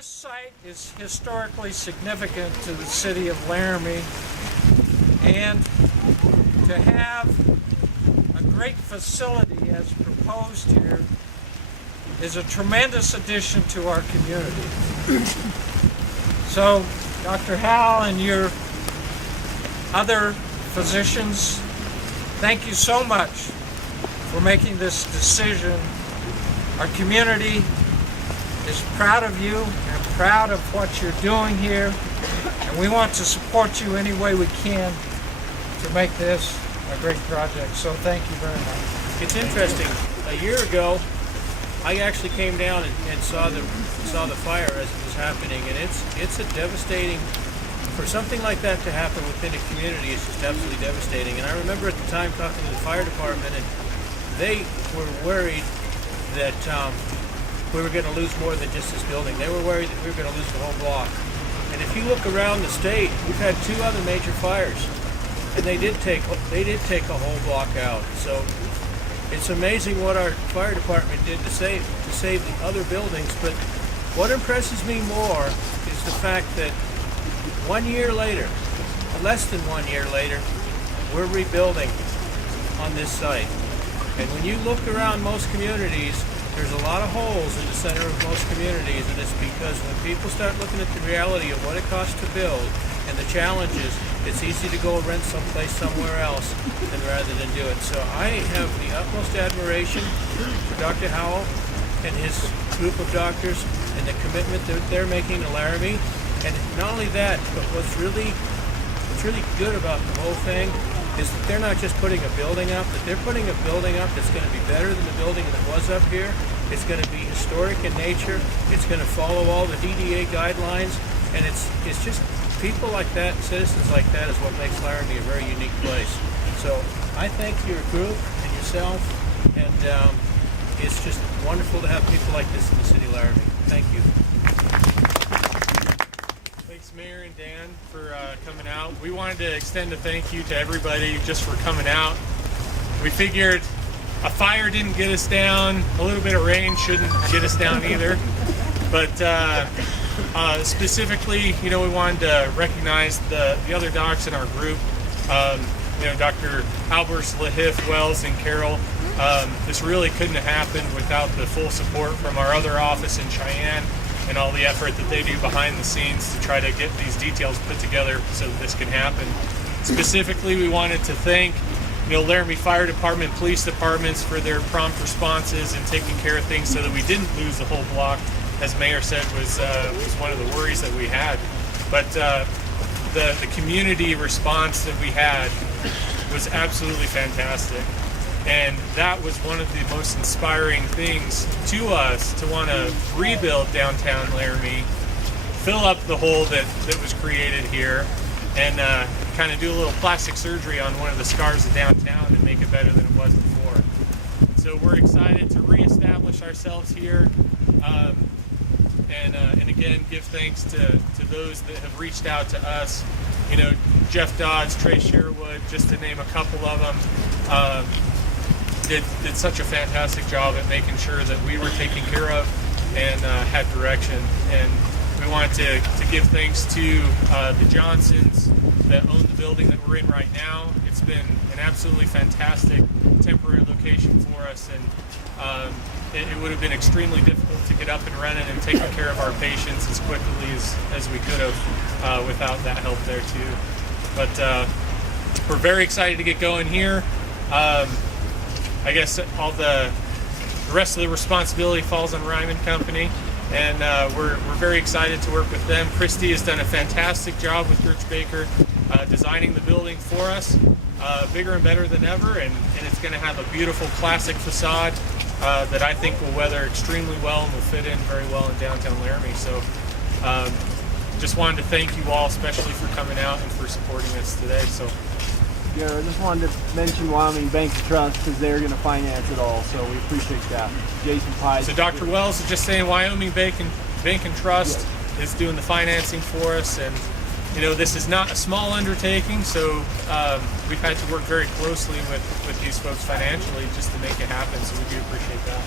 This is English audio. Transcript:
This site is historically significant to the city of Laramie, and to have a great facility as proposed here is a tremendous addition to our community. So, Dr. Howell and your other physicians, thank you so much for making this decision. Our community is proud of you and proud of what you're doing here, and we want to support you any way we can to make this a great project. So thank you very much. It's interesting. A year ago, I actually came down and saw the fire as it was happening, and it's a devastating, for something like that to happen within a community, it's just absolutely devastating. And I remember at the time talking to the fire department, and they were worried that we were going to lose more than just this building. They were worried that we were going to lose the whole block. And if you look around the state, we've had 2 other major fires, and they did take a whole block out. So it's amazing what our fire department did to save the other buildings. But what impresses me more is the fact that 1 year later, less than 1 year later, we're rebuilding on this site. And when you look around most communities, there's a lot of holes in the center of most communities, and it's because when people start looking at the reality of what it costs to build and the challenges, it's easy to go rent someplace somewhere else rather than do it. So I have the utmost admiration for Dr. Howell and his group of doctors and the commitment that they're making to Laramie. And not only that, but what's really good about the whole thing is that they're not just putting a building up, that they're putting a building up that's going to be better than the building that was up here. It's going to be historic in nature. It's going to follow all the DDA guidelines, and it's just people like that, citizens like that, is what makes Laramie a very unique place. So I thank your group and yourself, and it's just wonderful to have people like this in the city of Laramie. Thank you. Thanks, Mayor and Dan, for coming out. We wanted to extend a thank you to everybody just for coming out. We figured a fire didn't get us down, a little bit of rain shouldn't get us down either. But specifically, we wanted to recognize the other docs in our group. Dr. Albers, Lahif, Wells, and Carroll. This really couldn't have happened without the full support from our other office in Cheyenne and all the effort that they do behind the scenes to try to get these details put together so that this can happen. Specifically, we wanted to thank Laramie Fire Department, police departments for their prompt responses and taking care of things so that we didn't lose the whole block, as Mayor said was one of the worries that we had. But the community response that we had was absolutely fantastic. And that was one of the most inspiring things to us, to want to rebuild downtown Laramie, fill up the hole that was created here, and kind of do a little plastic surgery on one of the scars of downtown and make it better than it was before. So we're excited to reestablish ourselves here, and again give thanks to those that have reached out to us. Jeff Dodds, Trey Sherwood, just to name a couple of them. Did such a fantastic job at making sure that we were taken care of and had direction. And we wanted to give thanks to the Johnsons that own the building that we're in right now. It's been an absolutely fantastic temporary location for us, and it would have been extremely difficult to get up and running and taking care of our patients as quickly as we could have without that help there too. But we're very excited to get going here. I guess all the rest of the responsibility falls on Ryman Company, and we're very excited to work with them. Christy has done a fantastic job with Rich Baker designing the building for us, bigger and better than ever, and it's going to have a beautiful classic facade that I think will weather extremely well and will fit in very well in downtown Laramie. So just wanted to thank you all, especially for coming out and for supporting us today. So. Yeah, I just wanted to mention Wyoming Bank and Trust because they're going to finance it all, so we appreciate that. Jason Pye. So Dr. Wells is just saying Wyoming Bank and Trust is doing the financing for us, and this is not a small undertaking, so we've had to work very closely with these folks financially just to make it happen, so we do appreciate that.